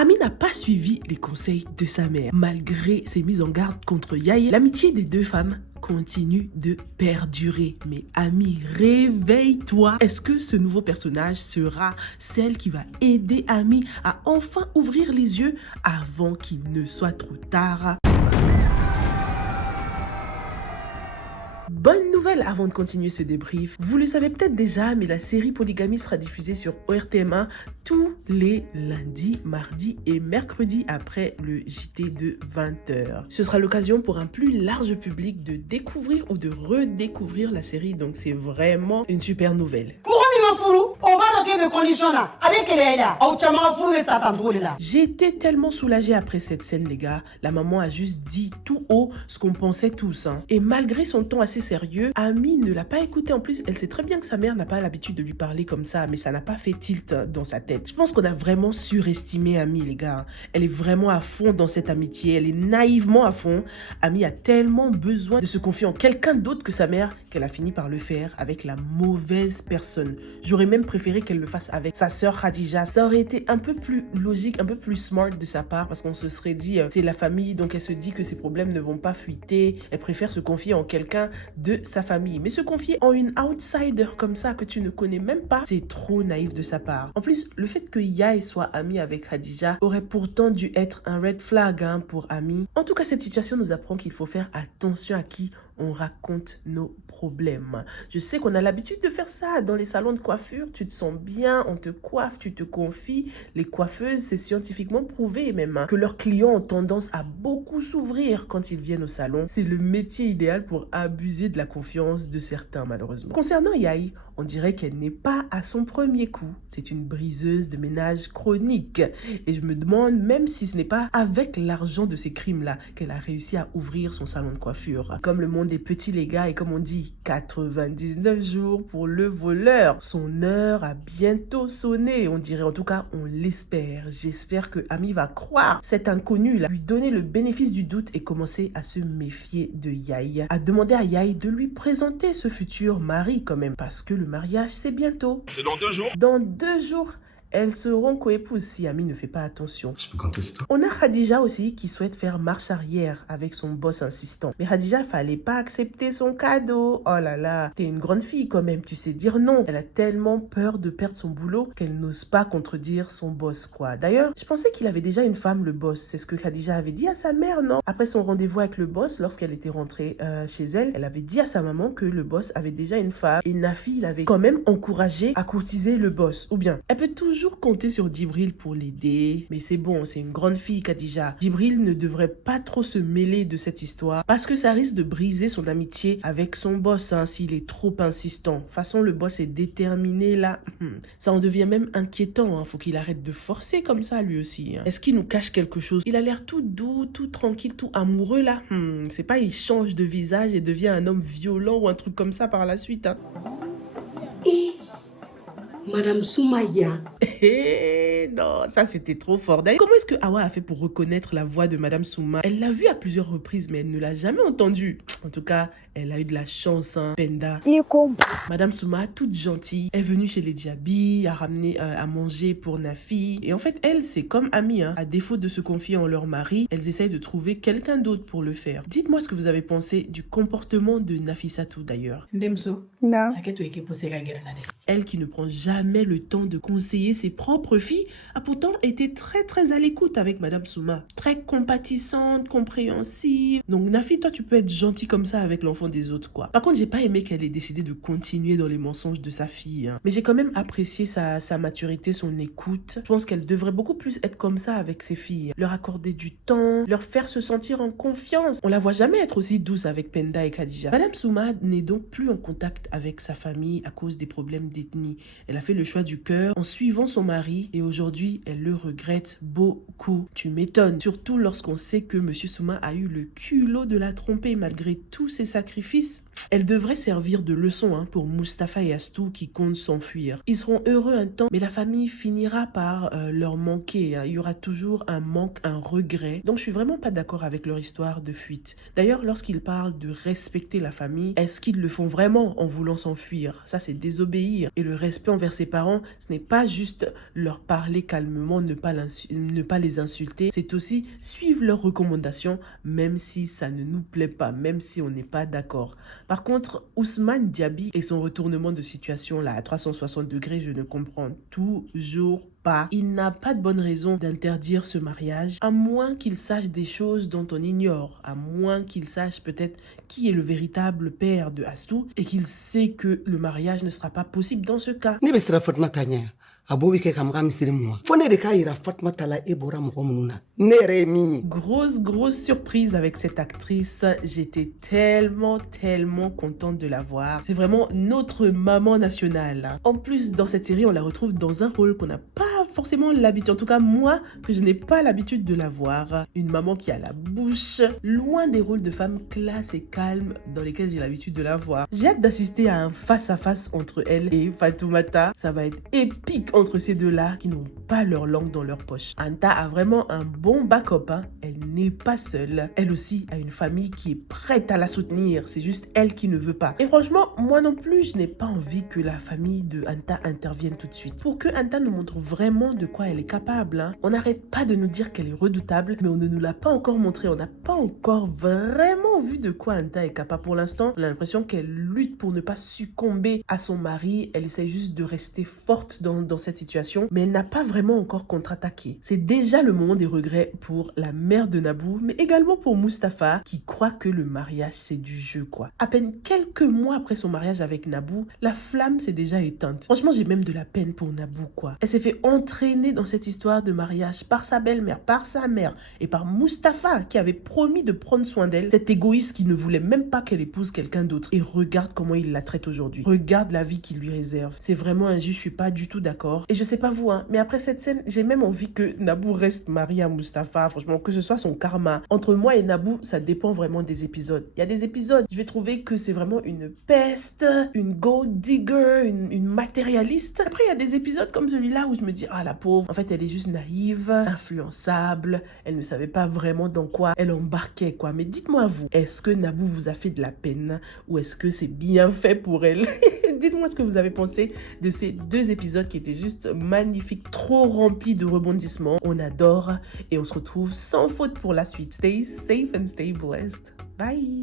Ami n'a pas suivi les conseils de sa mère. Malgré ses mises en garde contre Yaye, l'amitié des deux femmes continue de perdurer. Mais Ami, réveille-toi. Est-ce que ce nouveau personnage sera celle qui va aider Ami à enfin ouvrir les yeux avant qu'il ne soit trop tard? Bonne nouvelle avant de continuer ce débrief. Vous le savez peut-être déjà, mais la série Polygamie sera diffusée sur ORTM1 tous les lundis, mardis et mercredis après le JT de 20h. Ce sera l'occasion pour un plus large public de découvrir ou de redécouvrir la série, donc c'est vraiment une super nouvelle. J'étais tellement soulagée après cette scène, les gars. La maman a juste dit tout haut ce qu'on pensait tous. Et malgré son ton assez sérieux, Ami ne l'a pas écouté. En plus, elle sait très bien que sa mère n'a pas l'habitude de lui parler comme ça, mais ça n'a pas fait tilt dans sa tête. Je pense qu'on a vraiment surestimé Ami, les gars. Elle est vraiment à fond dans cette amitié. Elle est naïvement à fond. Ami a tellement besoin de se confier en quelqu'un d'autre que sa mère qu'elle a fini par le faire avec la mauvaise personne. J'aurais même préféré qu'elle le fasse avec sa sœur Khadija. Ça aurait été un peu plus logique, un peu plus smart de sa part, parce qu'on se serait dit c'est la famille, donc elle se dit que ses problèmes ne vont pas fuiter. Elle préfère se confier en quelqu'un de sa famille. Mais se confier en une outsider comme ça que tu ne connais même pas, c'est trop naïf de sa part. En plus, le fait que Yaye soit amie avec Khadija aurait pourtant dû être un red flag pour Ami. En tout cas, cette situation nous apprend qu'il faut faire attention à qui on raconte nos problèmes. Je sais qu'on a l'habitude de faire ça dans les salons de coiffure. Tu te sens bien, on te coiffe, tu te confies. Les coiffeuses, c'est scientifiquement prouvé même que leurs clients ont tendance à beaucoup s'ouvrir quand ils viennent au salon. C'est le métier idéal pour abuser de la confiance de certains, malheureusement. Concernant Yaye, on dirait qu'elle n'est pas à son premier coup. C'est une briseuse de ménage chronique. Et je me demande même si ce n'est pas avec l'argent de ces crimes-là qu'elle a réussi à ouvrir son salon de coiffure. Comme le monde est petit, les gars, et comme on dit, 99 jours pour le voleur. Son heure a bientôt sonné, on dirait. En tout cas, on l'espère. J'espère que Ami va croire cet inconnu-là, lui donner le bénéfice du doute et commencer à se méfier de Yaye. À demander à Yaye de lui présenter ce futur mari quand même, parce que le mariage, c'est bientôt. C'est dans 2 jours. Dans 2 jours. Elles seront coépouses si Ami ne fait pas attention. Je peux compter sur toi. On a Khadija aussi qui souhaite faire marche arrière avec son boss insistant. Mais Khadija, fallait pas accepter son cadeau. Oh là là, t'es une grande fille quand même, tu sais dire non. Elle a tellement peur de perdre son boulot qu'elle n'ose pas contredire son boss, quoi. D'ailleurs, je pensais qu'il avait déjà une femme, le boss. C'est ce que Khadija avait dit à sa mère, non? Après son rendez-vous avec le boss, lorsqu'elle était rentrée chez elle, elle avait dit à sa maman que le boss avait déjà une femme. Et Nafi l'avait quand même encouragé à courtiser le boss. Ou bien, elle peut toujours compter sur Djibril pour l'aider. Mais c'est bon, c'est une grande fille, Khadija. Djibril ne devrait pas trop se mêler de cette histoire parce que ça risque de briser son amitié avec son boss s'il est trop insistant. De toute façon, le boss est déterminé là. Ça en devient même inquiétant. Faut qu'il arrête de forcer comme ça lui aussi. Est-ce qu'il nous cache quelque chose? Il a l'air tout doux, tout tranquille, tout amoureux là. C'est pas il change de visage et devient un homme violent ou un truc comme ça par la suite. Madame Soumaya. Non, ça c'était trop fort. D'ailleurs, comment est-ce que Awa a fait pour reconnaître la voix de Madame Souma? Elle l'a vue à plusieurs reprises, mais elle ne l'a jamais entendue. En tout cas, elle a eu de la chance, Penda. Madame Souma, toute gentille, est venue chez les Diaby, a ramené à manger pour Nafi. Et en fait, elle, c'est comme Ami. À défaut de se confier en leur mari, elles essayent de trouver quelqu'un d'autre pour le faire. Dites-moi ce que vous avez pensé du comportement de Nafissatou d'ailleurs. Ndemso. Non. Elle qui ne prend jamais le temps de conseiller ses propres filles a pourtant été très très à l'écoute avec Madame Souma. Très compatissante, compréhensive. Donc Nafi, toi tu peux être gentil comme ça avec l'enfant des autres quoi. Par contre, j'ai pas aimé qu'elle ait décidé de continuer dans les mensonges de sa fille. Mais j'ai quand même apprécié sa maturité, son écoute. Je pense qu'elle devrait beaucoup plus être comme ça avec ses filles. Leur accorder du temps, leur faire se sentir en confiance. On la voit jamais être aussi douce avec Penda et Khadija. Madame Souma n'est donc plus en contact avec sa famille à cause des problèmes d'ethnie. Elle a fait le choix du cœur en suivant son mari et aujourd'hui, elle le regrette beaucoup. Tu m'étonnes, surtout lorsqu'on sait que Monsieur Souma a eu le culot de la tromper malgré tous ses sacrifices. Elle devrait servir de leçon pour Mustapha et Astou qui comptent s'enfuir. Ils seront heureux un temps, mais la famille finira par leur manquer. Il y aura toujours un manque, un regret. Donc je suis vraiment pas d'accord avec leur histoire de fuite. D'ailleurs, lorsqu'ils parlent de respecter la famille, est-ce qu'ils le font vraiment en voulant s'enfuir? Ça, c'est désobéir. Et le respect envers ses parents, ce n'est pas juste leur parler calmement, ne pas les insulter. C'est aussi suivre leurs recommandations, même si ça ne nous plaît pas, même si on n'est pas d'accord. Par contre, Ousmane Diaby et son retournement de situation là à 360 degrés, je ne comprends toujours pas. Il n'a pas de bonne raison d'interdire ce mariage, à moins qu'il sache des choses dont on ignore, à moins qu'il sache peut-être qui est le véritable père de Astou et qu'il sait que le mariage ne sera pas possible dans ce cas. Grosse surprise avec cette actrice. J'étais tellement contente de la voir. C'est vraiment notre maman nationale. En plus, dans cette série, on la retrouve dans un rôle qu'on n'a pas forcément l'habitude. En tout cas, moi, que je n'ai pas l'habitude de la voir. Une maman qui a la bouche loin des rôles de femmes classe et calme dans lesquels j'ai l'habitude de la voir. J'ai hâte d'assister à un face-à-face entre elle et Fatoumata. Ça va être épique entre ces deux-là qui n'ont pas leur langue dans leur poche. Anta a vraiment un bon backup. Elle n'est pas seule. Elle aussi a une famille qui est prête à la soutenir. C'est juste elle qui ne veut pas. Et franchement, moi non plus, je n'ai pas envie que la famille de Anta intervienne tout de suite. Pour que Anta nous montre vraiment de quoi elle est capable. On n'arrête pas de nous dire qu'elle est redoutable, mais on ne nous l'a pas encore montré. On n'a pas encore vraiment vu de quoi Anta est capable. Pour l'instant, on a l'impression qu'elle lutte pour ne pas succomber à son mari. Elle essaie juste de rester forte dans cette situation, mais elle n'a pas vraiment encore contre-attaqué. C'est déjà le moment des regrets pour la mère de Nabou, mais également pour Mustapha, qui croit que le mariage, c'est du jeu, quoi. À peine quelques mois après son mariage avec Nabou, la flamme s'est déjà éteinte. Franchement, j'ai même de la peine pour Nabou, quoi. Elle s'est fait entraîner dans cette histoire de mariage par sa belle-mère, par sa mère et par Mustapha, qui avait promis de prendre soin d'elle. Cet égoïste qui ne voulait même pas qu'elle épouse quelqu'un d'autre. Et regarde comment il la traite aujourd'hui. Regarde la vie qu'il lui réserve. C'est vraiment injuste, je suis pas du tout d'accord. Et je sais pas vous, mais après cette scène, j'ai même envie que Nabou reste marié à Mustapha. Franchement, que ce soit son karma. Entre moi et Nabou, ça dépend vraiment des épisodes. Il y a des épisodes, je vais trouver que c'est vraiment une peste, une gold digger, une matérialiste. Après, il y a des épisodes comme celui-là où je me dis, ah la pauvre, en fait, elle est juste naïve, influençable, elle ne savait pas vraiment dans quoi elle embarquait, quoi. Mais dites-moi vous, est-ce que Nabou vous a fait de la peine ou est-ce que c'est bien fait pour elle? Dites-moi ce que vous avez pensé de ces deux épisodes qui étaient juste magnifiques, trop remplis de rebondissements. On adore et on se retrouve sans faute pour la suite. Stay safe and stay blessed. Bye!